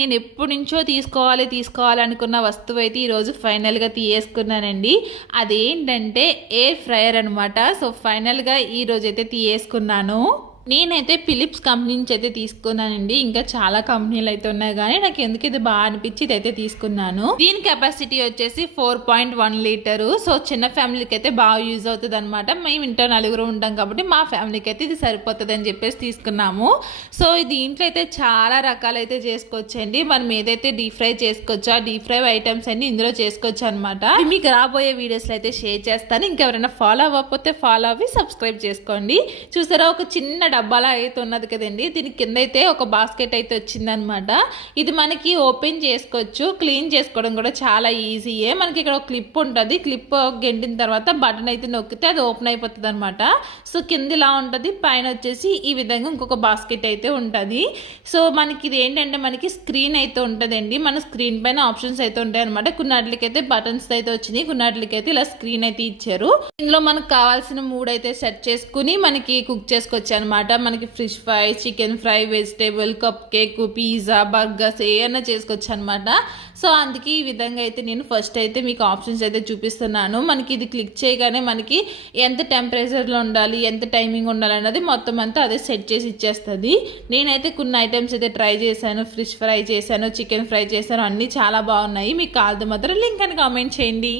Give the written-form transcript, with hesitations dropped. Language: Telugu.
నేను ఎప్పటి నుంచో తీసుకోవాలి అనుకున్న వస్తువు అయితే ఈరోజు ఫైనల్గా తీయేసుకున్నానండి. అదేంటంటే ఎయిర్ ఫ్రైయర్ అనమాట. సో ఫైనల్గా ఈరోజు అయితే తీయేసుకున్నాను. నేనైతే ఫిలిప్స్ కంపెనీ నుంచి అయితే తీసుకున్నానండి. ఇంకా చాలా కంపెనీలు అయితే ఉన్నాయి కానీ నాకు ఎందుకు ఇది బాగా అనిపించి ఇదైతే తీసుకున్నాను. దీని కెపాసిటీ వచ్చేసి 4.1 లీటరు. సో చిన్న ఫ్యామిలీకి అయితే బాగా యూజ్ అవుతుంది అనమాట. మేము ఇంట్లో నలుగురు ఉంటాం కాబట్టి మా ఫ్యామిలీకి అయితే ఇది సరిపోతుంది అని చెప్పేసి తీసుకున్నాము. సో దీంట్లో అయితే చాలా రకాలైతే చేసుకోవచ్చండి. మనం ఏదైతే డీప్ ఫ్రై చేసుకోవచ్చో ఆ డీప్ ఫ్రై ఐటమ్స్ అన్ని ఇందులో చేసుకోవచ్చు అనమాట. మీకు రాబోయే వీడియోస్లో అయితే షేర్ చేస్తాను. ఇంకెవరైనా ఫాలో అవ్వకపోతే ఫాలో అవ్వి సబ్స్క్రైబ్ చేసుకోండి. చూసారా, ఒక చిన్న డబ్బాలా అయితే ఉన్నది కదండి. దీని కింద అయితే ఒక బాస్కెట్ అయితే వచ్చిందనమాట. ఇది మనకి ఓపెన్ చేసుకోవచ్చు. క్లీన్ చేసుకోవడం కూడా చాలా ఈజీయే. మనకి ఇక్కడ ఒక క్లిప్ ఉంటుంది. క్లిప్ గెంటిన తర్వాత బటన్ అయితే నొక్కితే అది ఓపెన్ అయిపోతుంది అనమాట. సో కింద ఇలా ఉంటుంది, పైన వచ్చేసి ఈ విధంగా ఇంకొక బాస్కెట్ అయితే ఉంటుంది. సో మనకి ఇది ఏంటంటే మనకి స్క్రీన్ అయితే ఉంటుందండి. మన స్క్రీన్ పైన ఆప్షన్స్ అయితే ఉంటాయి అనమాట. కొన్నిటికి అయితే బటన్స్ అయితే వచ్చినాయి, కొన్నిటికి అయితే ఇలా స్క్రీన్ అయితే ఇచ్చారు. ఇందులో మనకు కావాల్సిన మూడ్ అయితే సెట్ చేసుకుని మనకి కుక్ చేసుకోవచ్చు అనమాట. మనకి fish fry, chicken fry, vegetable, cup cake, pizza, burgers ఏమైనా చేసుకోవచ్చు అనమాట. సో అందుకే ఈ విధంగా అయితే నేను ఫస్ట్ అయితే మీకు ఆప్షన్స్ అయితే చూపిస్తున్నాను. మనకి ఇది క్లిక్ చేయగానే మనకి ఎంత టెంపరేచర్లో ఉండాలి, ఎంత టైమింగ్ ఉండాలి అన్నది మొత్తం అంతా అదే సెట్ చేసి ఇచ్చేస్తుంది. నేనైతే కొన్ని ఐటమ్స్ అయితే ట్రై చేశాను. ఫిష్ ఫ్రై చేశాను, చికెన్ ఫ్రై చేశాను, అన్నీ చాలా బాగున్నాయి. మీకు కావాలి మాత్రం లింక్ అని కామెంట్ చేయండి.